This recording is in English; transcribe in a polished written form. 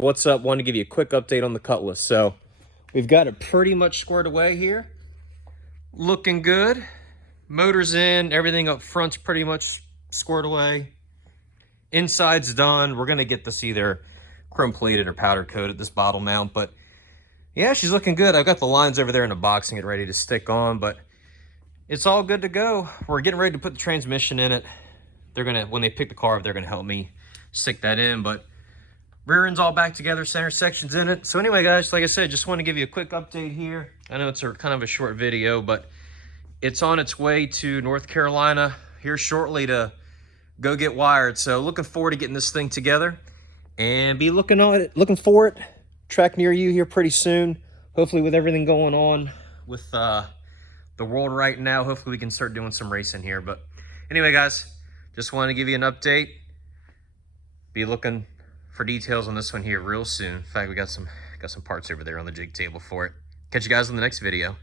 What's up? Wanted to give you a quick update on the Cutlass. So we've got it pretty much squared away here. Looking good. Motor's in, everything up front's pretty much squared away. Inside's done. We're gonna get this either chrome plated or powder coated, this bottle mount, but yeah, she's looking good. I've got the lines over there in the box and get ready to stick on, but it's all good to go. We're getting ready to put the transmission in it. They're gonna, when they pick the car up, they're gonna help me stick that in, but rear end's all back together, center section's in it. So anyway, guys, like I said, just want to give you a quick update here. I know it's kind of a short video, but it's on its way to North Carolina here shortly to go get wired. So looking forward to getting this thing together and be looking for it. Track near you here pretty soon. Hopefully with everything going on with the world right now, hopefully we can start doing some racing here. But anyway, guys, just wanted to give you an update. Be looking for details on this one here real soon. In fact, we got some parts over there on the jig table for it. Catch you guys in the next video.